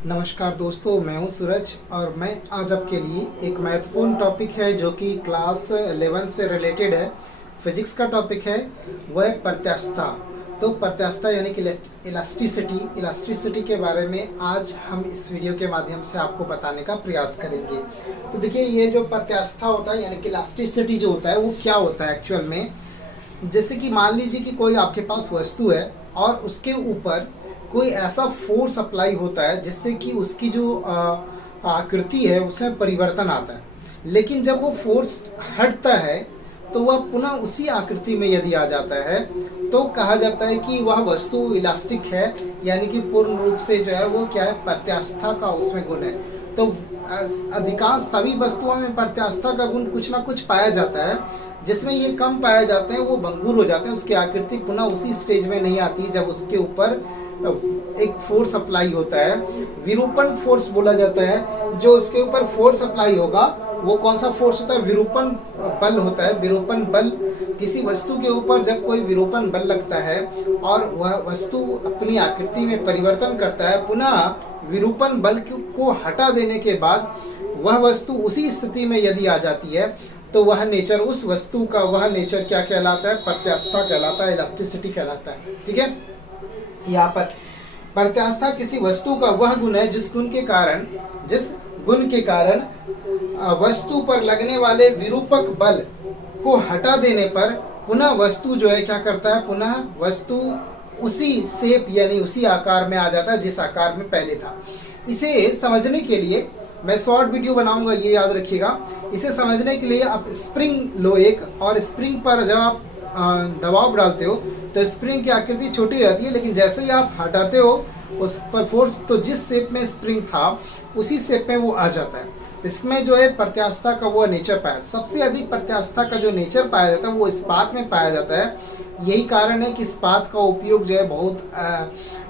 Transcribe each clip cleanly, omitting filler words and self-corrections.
नमस्कार दोस्तों, मैं हूं सूरज और मैं आज आपके लिए एक महत्वपूर्ण टॉपिक है जो कि क्लास 11 से रिलेटेड है। फिजिक्स का टॉपिक है, वह है प्रत्यास्थता। तो प्रत्यास्थता यानी कि इलास्टिसिटी के बारे में आज हम इस वीडियो के माध्यम से आपको बताने का प्रयास करेंगे। तो देखिए, ये जो प्रत्यास्थता होता है यानी कि इलास्टिसिटी जो होता है वो क्या होता है एक्चुअल में। जैसे कि मान लीजिए कि कोई आपके पास वस्तु है और उसके ऊपर कोई ऐसा फोर्स अप्लाई होता है जिससे कि उसकी जो आकृति है उसमें परिवर्तन आता है, लेकिन जब वो फोर्स हटता है तो वह पुनः उसी आकृति में यदि आ जाता है तो कहा जाता है कि वह वस्तु इलास्टिक है, यानी कि पूर्ण रूप से जो है वो क्या है, प्रत्यास्थता का उसमें गुण है। तो अधिकांश सभी वस्तुओं में प्रत्यास्थता का गुण कुछ ना कुछ पाया जाता है। जिसमें ये कम पाए जाते हैं वो भंगुर हो जाते हैं, उसकी आकृति पुनः उसी स्टेज में नहीं आती जब उसके ऊपर एक फोर्स अप्लाई होता है। विरूपण फोर्स बोला जाता है। जो उसके ऊपर फोर्स अप्लाई होगा वो कौन सा फोर्स होता है? विरूपण बल होता है। विरूपण बल, किसी वस्तु के ऊपर जब कोई विरूपण बल लगता है और वह वस्तु अपनी आकृति में परिवर्तन करता है, पुनः विरूपण बल को हटा देने के बाद वह वस्तु उसी स्थिति में यदि आ जाती है तो वह नेचर, उस वस्तु का वह नेचर क्या कहलाता है? प्रत्यास्थता कहलाता है, इलास्टिसिटी कहलाता है। ठीक है, यहाँ पर प्रत्यास्थता किसी वस्तु का वह गुण है जिस गुण के कारण वस्तु पर लगने वाले विरूपक बल को हटा देने पर पुनः वस्तु जो है क्या करता है? पुनः वस्तु उसी शेप यानी उसी आकार में आ जाता है जिस आकार में पहले था। इसे समझने के लिए मैं शॉर्ट वीडियो बनाऊंगा, ये याद रखिएगा। इसे समझने के लिए आप स्प्रिंग लो एक, और स्प्रिंग पर जब आप दबाव डालते हो तो स्प्रिंग की आकृति छोटी हो जाती है, लेकिन जैसे ही आप हटाते हो उस पर फोर्स, तो जिस शेप में स्प्रिंग था उसी शेप में वो आ जाता है। इसमें जो है प्रत्यास्थता का वो नेचर पाया, सबसे अधिक प्रत्यास्थता का जो नेचर पाया जाता है वो इस्पात में पाया जाता है। यही कारण है कि इस्पात का उपयोग जो है बहुत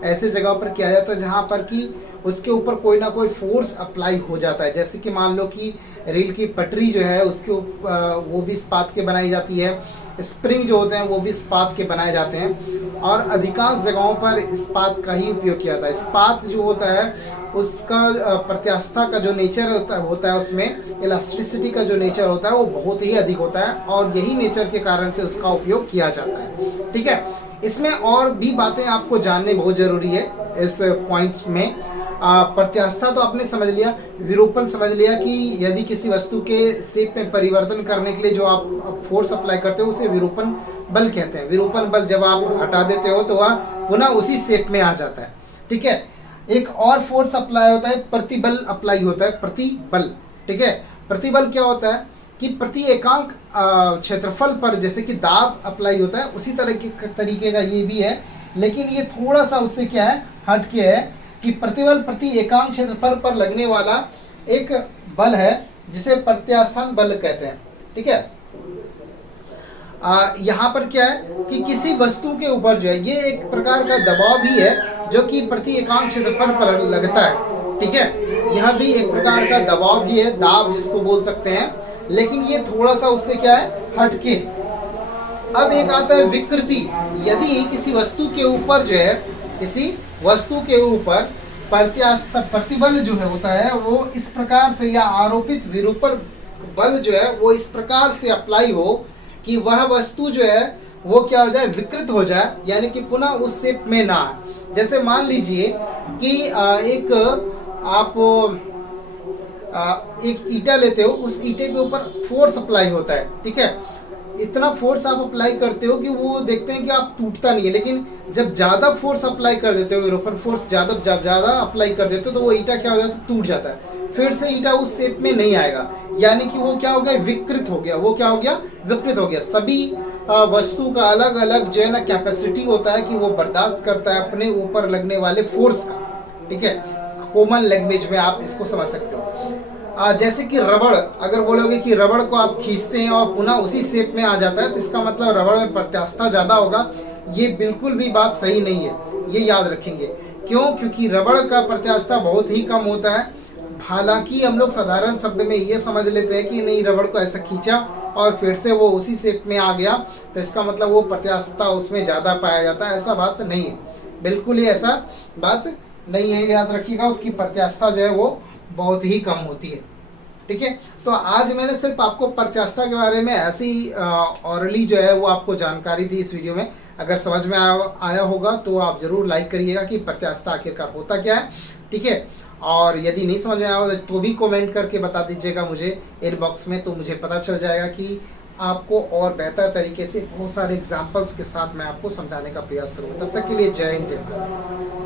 ऐसे जगह पर किया जाता है जहाँ पर कि उसके ऊपर कोई ना कोई फोर्स अप्लाई हो जाता है। जैसे कि मान लो कि रेल की पटरी जो है उसके वो भी इस्पात के बनाई जाती है। स्प्रिंग जो होते हैं वो भी इस्पात के बनाए जाते हैं, और अधिकांश जगहों पर इस्पात का ही उपयोग किया जाता है। इस्पात जो होता है उसका प्रत्यास्थता का जो नेचर होता है उसमें इलास्टिसिटी का जो नेचर होता है वो बहुत ही अधिक होता है, और यही नेचर के कारण से उसका उपयोग किया जाता है। ठीक है, इसमें और भी बातें आपको जानने बहुत ज़रूरी है इस पॉइंट्स में। प्रत्यास्थता तो आपने समझ लिया, विरूपण समझ लिया कि यदि किसी वस्तु के शेप में परिवर्तन करने के लिए जो आप फोर्स अप्लाई करते हो उसे विरूपण बल कहते हैं। विरूपण बल जब आप हटा देते हो तो वह पुनः उसी शेप में आ जाता है। ठीक है, एक और फोर्स अप्लाई होता है, प्रतिबल अप्लाई होता है, प्रतिबल। ठीक है, प्रतिबल क्या होता है कि प्रति एकांक क्षेत्रफल पर जैसे कि दाब अप्लाई होता है, उसी तरह के तरीके का ये भी है, लेकिन ये थोड़ा सा उससे क्या है, हट के है कि प्रतिबल प्रति एकांक क्षेत्रफल पर लगने वाला एक बल है जिसे प्रत्यास्थान बल कहते हैं। ठीक है, यहाँ पर क्या है कि किसी वस्तु के ऊपर जो है ये एक प्रकार का दबाव भी है जो कि प्रति एकांक क्षेत्रफल पर लगता है। ठीक है, यह भी एक प्रकार का दबाव भी है, दाब जिसको बोल सकते हैं, लेकिन ये थोड़ा सा उससे क्या है, हटके। अब एक आता है विकृति। यदि किसी वस्तु के ऊपर जो है, किसी वस्तु के ऊपर प्रतिबल जो है होता है वो इस प्रकार से, या आरोपित विरूपण बल जो है वो इस प्रकार से अप्लाई हो कि वह वस्तु जो है वो क्या हो जाए, विकृत हो जाए, यानी कि पुनः उस शेप में ना आए। जैसे मान लीजिए कि एक आप एक ईंटा लेते हो, उस ईंटे के ऊपर फोर्स अप्लाई होता है। ठीक है, इतना फोर्स आप अप्लाई करते हो कि वो देखते हैं कि आप टूटता नहीं है, लेकिन जब ज़्यादा फोर्स अप्लाई कर देते हो, विरूपण फोर्स ज़्यादा अप्लाई कर देते हो तो वो ईंटा क्या हो जाता है, टूट जाता है, फिर से ईंटा उस शेप में नहीं आएगा, यानी कि वो क्या हो गया, विकृत हो गया। वो क्या हो गया, विकृत हो गया। सभी वस्तु का अलग अलग जो है ना कैपेसिटी होता है कि वो बर्दाश्त करता है अपने ऊपर लगने वाले फोर्स का। ठीक है, कॉमन लैंग्वेज में आप इसको समझ सकते हो। जैसे कि रबड़, अगर बोलोगे कि रबड़ को आप खींचते हैं और पुनः उसी शेप में आ जाता है तो इसका मतलब रबड़ में प्रत्यास्थता ज़्यादा होगा। ये बिल्कुल भी बात सही नहीं है, ये याद रखेंगे। क्यों? क्योंकि रबड़ का प्रत्यास्थता बहुत ही कम होता है। हालांकि हम लोग साधारण शब्द में ये समझ लेते हैं कि नहीं, रबड़ को ऐसा खींचा और फिर से वो उसी शेप में आ गया तो इसका मतलब वो प्रत्यास्थता उसमें ज़्यादा पाया जाता है। ऐसा बात नहीं है, बिल्कुल ही ऐसा बात नहीं है, याद रखिएगा, उसकी प्रत्यास्थता जो है वो बहुत ही कम होती है। ठीक है, तो आज मैंने सिर्फ आपको प्रत्यास्थता के बारे में ऐसी ऑरली जो है वो आपको जानकारी दी इस वीडियो में। अगर समझ में आया होगा तो आप जरूर लाइक करिएगा कि प्रत्यास्थता आखिरकार होता क्या है। ठीक है, और यदि नहीं समझ में आया तो भी कमेंट करके बता दीजिएगा मुझे इनबॉक्स में, तो मुझे पता चल जाएगा कि आपको और बेहतर तरीके से बहुत सारे एग्जाम्पल्स के साथ मैं आपको समझाने का प्रयास करूँगा। तब तक के लिए जय हिंद, जय भारत।